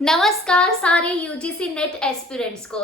नमस्कार सारे UGC net aspirants को।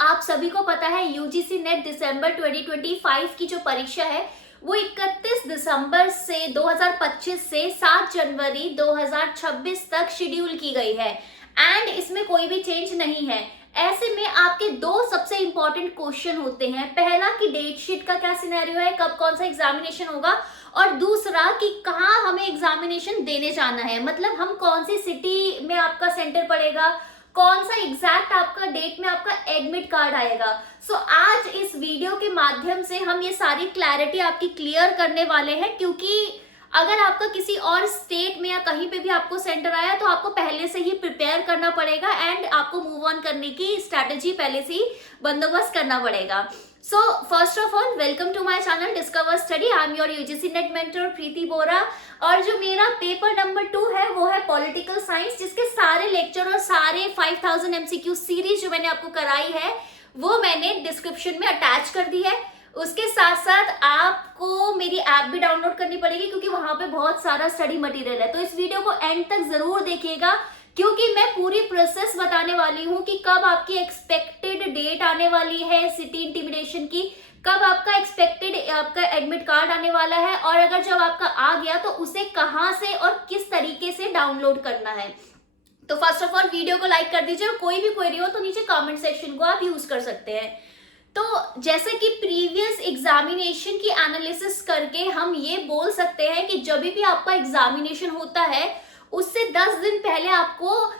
आप सभी को पता है यूजीसी नेट दिसंबर 2025 की जो परीक्षा है वो 31 दिसंबर से 2025 से 7 जनवरी 2026 तक शेड्यूल की गई है एंड इसमें कोई भी चेंज नहीं है। ऐसे में आपके दो सबसे इंपॉर्टेंट क्वेश्चन होते हैं। पहला कि डेट शीट का क्या सिनेरियो है, कब कौन सा एग्जामिनेशन होगा, और दूसरा कि कहाँ हमें एग्जामिनेशन देने जाना है, मतलब हम कौन सी सिटी में आपका सेंटर पड़ेगा, कौन सा एग्जैक्ट आपका डेट में आपका एडमिट कार्ड आएगा। आज इस वीडियो के माध्यम से हम ये सारी क्लैरिटी आपकी क्लियर करने वाले हैं, क्योंकि अगर आपका किसी और स्टेट में या कहीं पे भी आपको सेंटर आया तो आपको पहले से ही प्रिपेयर करना पड़ेगा एंड आपको मूव ऑन करने की स्ट्रैटेजी पहले से ही बंदोबस्त करना पड़ेगा। First of all welcome to my channel discover study. I am your UGC NET mentor Preeti Bora, और जो मेरा पेपर नंबर 2 है वो है पॉलिटिकल साइंस, जिसके सारे लेक्चर और सारे 5000 एमसीक्यू सीरीज जो मैंने आपको कराई है वो मैंने डिस्क्रिप्शन में अटैच कर दी है। उसके साथ साथ आपको मेरी ऐप भी डाउनलोड करनी पड़ेगी, क्योंकि वहां पे बहुत सारा स्टडी मटेरियल है। तो इस वीडियो को एंड तक जरूर देखिएगा, क्योंकि मैं पूरी प्रोसेस बताने वाली हूँ कि कब आपकी एक्सपेक्टेड डेट आने वाली है सिटी इंटिमिडेशन की, कब आपका एक्सपेक्टेड आपका एडमिट कार्ड आने वाला है, और अगर जब आपका आ गया तो उसे कहाँ से और किस तरीके से डाउनलोड करना है। तो फर्स्ट ऑफ ऑल वीडियो को लाइक कर दीजिए, और कोई भी क्वेरी हो तो नीचे कमेंट सेक्शन को आप यूज कर सकते हैं। तो जैसे कि प्रीवियस एग्जामिनेशन की एनालिसिस करके हम ये बोल सकते हैं कि जब भी आपका एग्जामिनेशन होता है उससे 10 दिन पहले आपको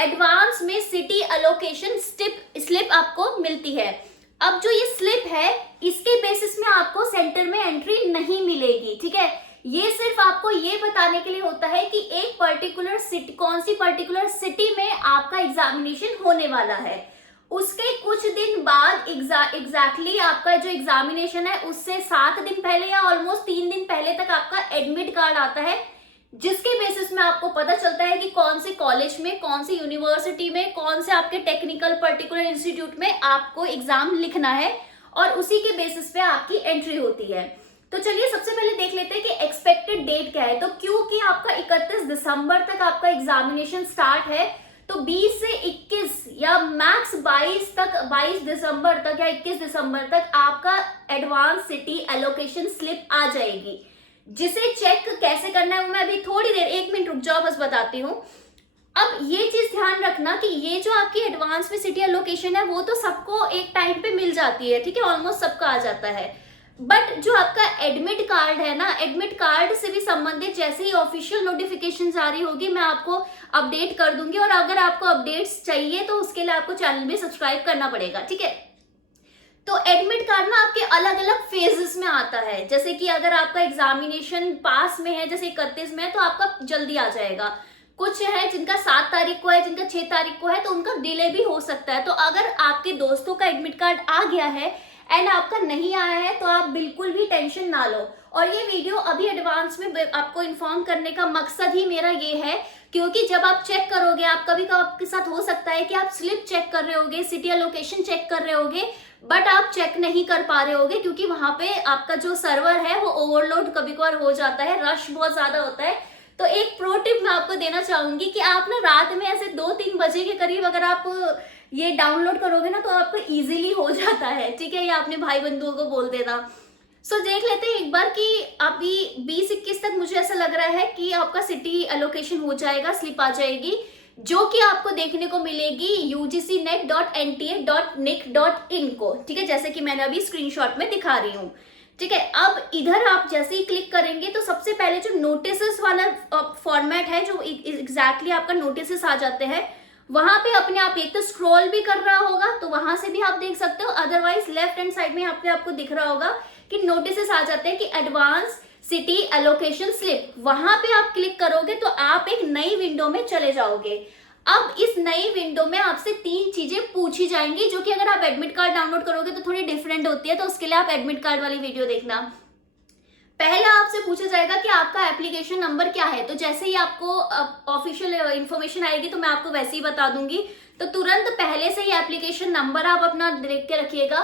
एडवांस में सिटी एलोकेशन स्लिप आपको मिलती है। अब जो ये स्लिप है इसके बेसिस में आपको सेंटर में एंट्री नहीं मिलेगी, ठीक है। ये सिर्फ आपको ये बताने के लिए होता है कि एक पर्टिकुलर सिटी, कौन सी पर्टिकुलर सिटी में आपका एग्जामिनेशन होने वाला है। उसके कुछ दिन बाद एग्जैक्टली आपका जो एग्जामिनेशन है उससे 7 दिन पहले या ऑलमोस्ट 3 दिन पहले तक आपका एडमिट कार्ड आता है, जिसके बेसिस में आपको पता चलता है कि कौन से कॉलेज में, कौन सी यूनिवर्सिटी में, कौन से आपके टेक्निकल पर्टिकुलर इंस्टीट्यूट में आपको एग्जाम लिखना है, और उसी के बेसिस पे आपकी एंट्री होती है। तो चलिए सबसे पहले देख लेते हैं कि एक्सपेक्टेड डेट क्या है। तो क्योंकि आपका 31 दिसंबर तक आपका एग्जामिनेशन स्टार्ट है, तो 20 से 21 या मैक्स 22 दिसंबर तक या 21 दिसंबर तक आपका एडवांस सिटी एलोकेशन स्लिप आ जाएगी, जिसे चेक कैसे करना है वो मैं अभी थोड़ी देर, 1 मिनट रुक जाओ बस बताती हूँ। अब ये चीज ध्यान रखना कि ये जो आपकी एडवांस में सिटी एलोकेशन है वो तो सबको एक टाइम पे मिल जाती है, ठीक है, ऑलमोस्ट सबका आ जाता है। बट जो आपका एडमिट कार्ड है ना, एडमिट कार्ड से भी संबंधित जैसे ही ऑफिशियल नोटिफिकेशन जारी होगी मैं आपको अपडेट कर दूंगी, और अगर आपको अपडेट्स चाहिए तो उसके लिए आपको चैनल भी सब्सक्राइब करना पड़ेगा, ठीक है। तो एडमिट कार्ड ना आपके अलग अलग फेजेस में आता है। जैसे कि अगर आपका एग्जामिनेशन पास में है, जैसे 31 में है, तो आपका जल्दी आ जाएगा। कुछ है जिनका 7 तारीख को है, जिनका 6 तारीख को है, तो उनका डिले भी हो सकता है। तो अगर आपके दोस्तों का एडमिट कार्ड आ गया है एंड आपका नहीं आया है तो आप बिल्कुल भी टेंशन ना लो। और ये वीडियो अभी एडवांस में आपको इन्फॉर्म करने का मकसद ही मेरा ये है, क्योंकि जब आप चेक करोगे, आप कभी कभी आपके साथ हो सकता है कि आप स्लिप चेक कर रहे होगे, सिटी एलोकेशन चेक कर रहे होगे, बट आप चेक नहीं कर पा रहे होगे क्योंकि वहां पे आपका जो सर्वर है वो ओवरलोड कभी कभार हो जाता है, रश बहुत ज्यादा होता है। तो एक प्रो टिप मैं आपको देना चाहूंगी कि आप ना रात में ऐसे 2-3 बजे के करीब अगर आप ये डाउनलोड करोगे ना तो आपको इजीली हो जाता है, ठीक है। या अपने भाई बंधुओं को बोल देना। देख लेते हैं एक बार कि अभी 20-21 तक मुझे ऐसा लग रहा है कि आपका सिटी एलोकेशन हो जाएगा, स्लिप आ जाएगी, जो कि आपको देखने को मिलेगी ugcnet.nta.nic.in को, ठीक है, जैसे कि मैंने अभी स्क्रीनशॉट में दिखा रही हूँ, ठीक है। अब इधर आप जैसे ही क्लिक करेंगे तो सबसे पहले जो नोटिसेस वाला फॉर्मेट है, जो एग्जैक्टली आपका नोटिसेस आ जाते हैं, वहां पे अपने आप एक तो स्क्रॉल भी कर रहा होगा तो वहां से भी आप देख सकते हो, अदरवाइज लेफ्ट हैंड साइड में आपको दिख रहा होगा कि नोटिसेस आ जाते हैं कि एडवांस सिटी एलोकेशन स्लिप। वहां पे आप क्लिक करोगे तो आप एक नई विंडो में चले जाओगे। अब इस नई विंडो में आपसे 3 चीजें पूछी जाएंगी, जो कि अगर आप एडमिट कार्ड डाउनलोड करोगे तो थोड़ी डिफरेंट होती है, तो उसके लिए आप एडमिट कार्ड वाली वीडियो देखना। पहला आपसे पूछा जाएगा कि आपका एप्लीकेशन नंबर क्या है। तो जैसे ही आपको ऑफिशियल इंफॉर्मेशन आएगी तो मैं आपको वैसे ही बता दूंगी, तो तुरंत पहले से ही एप्लीकेशन नंबर आप अपना लिख के रखिएगा।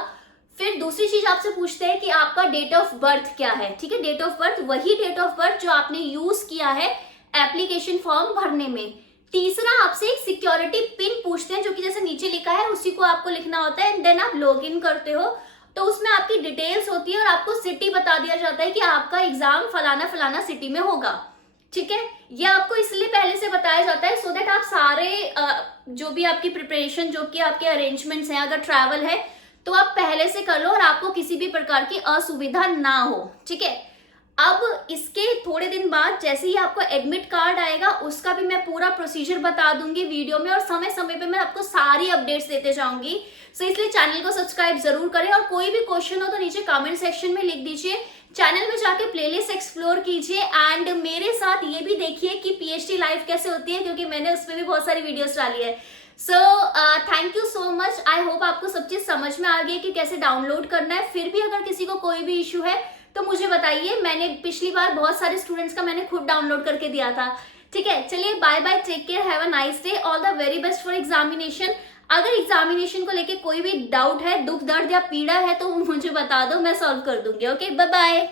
फिर दूसरी चीज आपसे पूछते हैं कि आपका डेट ऑफ बर्थ क्या है, ठीक है। डेट ऑफ बर्थ वही डेट ऑफ बर्थ जो आपने यूज किया है एप्लीकेशन फॉर्म भरने में, तीसरा आपसे एक सिक्योरिटी पिन पूछते हैं, जो कि जैसे नीचे लिखा है उसी को आपको लिखना होता है, एंड देन आप लॉग इन करते हो तो उसमें आपकी डिटेल्स होती है और आपको सिटी बता दिया जाता है कि आपका एग्जाम फलाना फलाना सिटी में होगा। ठीक है, ये आपको इसलिए पहले से बताया जाता है सो दैट आप सारे जो भी आपकी प्रिपरेशन, जो कि आपके अरेंजमेंट्स हैं, अगर ट्रैवल है तो आप पहले से कर लो और आपको किसी भी प्रकार की असुविधा ना हो। ठीक है, अब इसके थोड़े दिन बाद जैसे ही आपको एडमिट कार्ड आएगा उसका भी मैं पूरा प्रोसीजर बता दूंगी वीडियो में, और समय समय पे मैं आपको सारी अपडेट्स देते जाऊंगी। सो इसलिए चैनल को सब्सक्राइब जरूर करें, और कोई भी क्वेश्चन हो तो नीचे कमेंट सेक्शन में लिख दीजिए। चैनल में जाके प्लेलिस्ट एक्सप्लोर कीजिए, एंड मेरे साथ ये भी देखिए कि पीएचडी लाइव कैसे होती है, क्योंकि मैंने उसमें भी बहुत सारी वीडियोस डाली है। So thank you so much. I hope आपको सब चीज समझ में आ गई कि कैसे डाउनलोड करना है। फिर भी अगर किसी को कोई भी इशू है तो मुझे बताइए, मैंने पिछली बार बहुत सारे स्टूडेंट्स का मैंने खुद डाउनलोड करके दिया था। ठीक है, चलिए bye bye, take care, have a nice day, all the very best for examination. अगर एग्जामिनेशन को लेके कोई भी डाउट है, दुख दर्द या पीड़ा है तो मुझे बता दो, मैं सॉल्व कर दूंगी। Okay, bye bye.